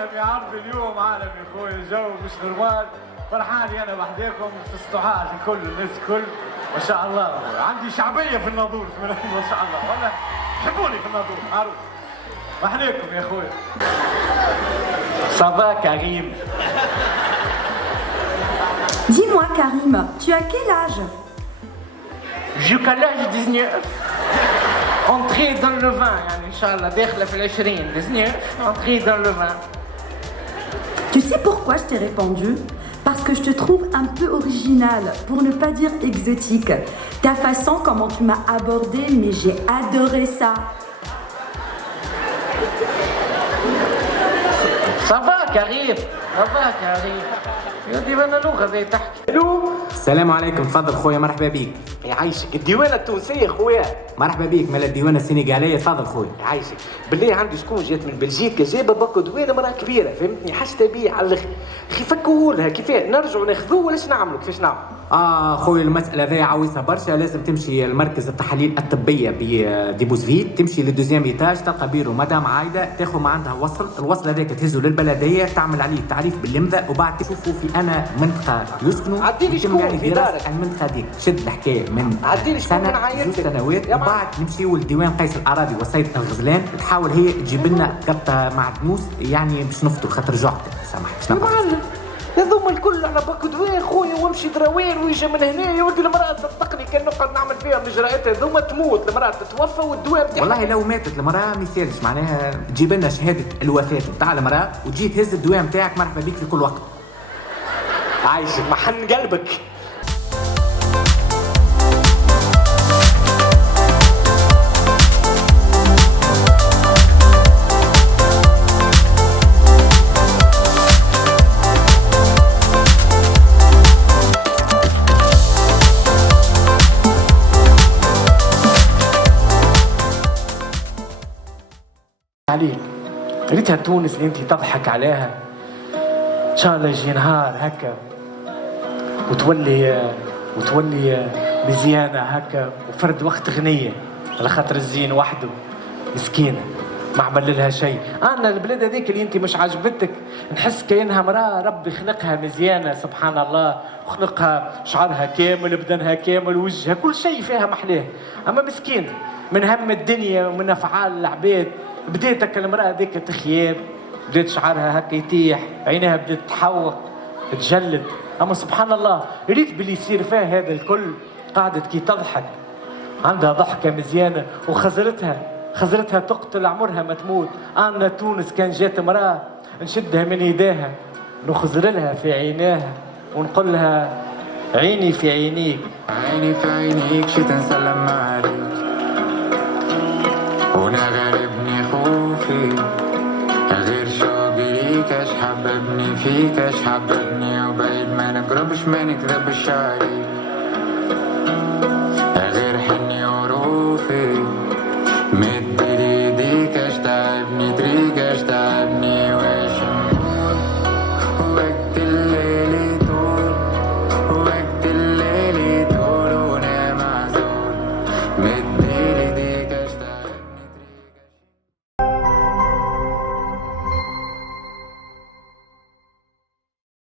عالمي عرض اليوم عالمي يا اخوي، الجو مش نورمال. فرحاني انا وحديكم في استعاذ الكل، الناس الكل ما شاء الله. عندي شعبيه في الناظور ما شاء الله، ولا يحبوني في الناظور معروف. وحديكم يا اخوي. صبا كريم. Dis-moi Karim, tu as quel âge? J'ai quel âge 19. Entrée dans le vin يعني ان شاء الله داخله في ال20 19. Entrée dans le vin. Tu sais pourquoi je t'ai répondu? Parce que je te trouve un peu original, pour ne pas dire exotique. Ta façon, comment tu m'as abordé, mais j'ai adoré ça. Ça va كريم. Ça va كريم. يا وانا لغه زي تحكي. الو. السلام عليكم، تفضل خويا، مرحبا بيك. يعيشك. الديوانه التونسيه خويا. مرحبا بيك. مال الديوانه السنغاليه، تفضل خويا. يعيشك. بالله عندي شكون جات من بلجيكا جايبه باكو دوانه مراه كبيره، فهمتني؟ حاجتها بيه على الاخر. اخي فكوهولها كيفاه نرجعوا ناخذوه ولا نعملوا كيفاش نعملوا؟ خويا المساله ذي عويصه برشا، لازم تمشي لمركز التحاليل الطبيه بدي بوزفيت، تمشي للدوزيام ايتاج تلقى بيرو مدام عايده، تاخذ ما عندها الوصل هذاك تهزه للبلديه، تعمل عليه تعريف باللمذا، وبعد تشوفوا في انا منطقه يسكنوا. عديلي شكون في دارك؟ المنطقه ديك شد الحكايه من عديلي شكون من سنه عائلتك؟ 2 سنوات، وبعد نمشيو لديوان قيس الاراضي وسيد الغزلان، تحاول هي تجيب لنا قطه معدنوس يعني باش نفطروا خاطر جوعت سامحك. يا معلم هذوما الكل على باكو دوان خويا، وامشي دراوين ويجي من هنا يا ولدي. المرأة صدقني كان نقعد نعمل فيها الاجراءات هذوما تموت، المرأة تتوفى والدواء بتاعها. والله لو ماتت المرأة ما يسالش، معناها تجيب لنا شهادة الوفاة نتاع المرأة وتجي تهز الدواء نتاعك، مرحبا بك في كل وقت. عايشك محن قلبك. عليك ريتها تونس اللي انت تضحك عليها. ان شاء الله يجي نهار هكا وتولي مزيانه هكا وفرد وقت غنيه، على خاطر الزين وحده مسكينه ما عمل لها شيء. انا البلاد هذيك اللي انت مش عجبتك نحس كأنها مراه ربي خلقها مزيانه سبحان الله، وخلقها شعرها كامل، بدنها كامل، وجهها كل شيء فيها محلاه، اما مسكينه من هم الدنيا ومن افعال العباد بديتك المرأة ذيك تخيب، بديت شعرها هكا يتيح، عينيها بديت تحوق تجلد. اما سبحان الله ريت باللي يصير فيها هذا الكل قعدت كي تضحك، عندها ضحكة مزيانة وخزرتها تقتل عمرها ما تموت. أنا تونس كان جات امرأة نشدها من يداها نخزر لها في عيناها ونقول لها عيني في عينيك. عيني في عينيك شتا نسلم عليك، وانا غالبني خوفي غير شوقي ليك، اش حببني فيك اش حببني، وبعيد ما نقربش ما نكذبش عليك، غير حني وروفي مد ايديك اش تعبني طريق اش تعبني، واش نقول وقت الليل يطول وقت الليل يطول وانا معزول مد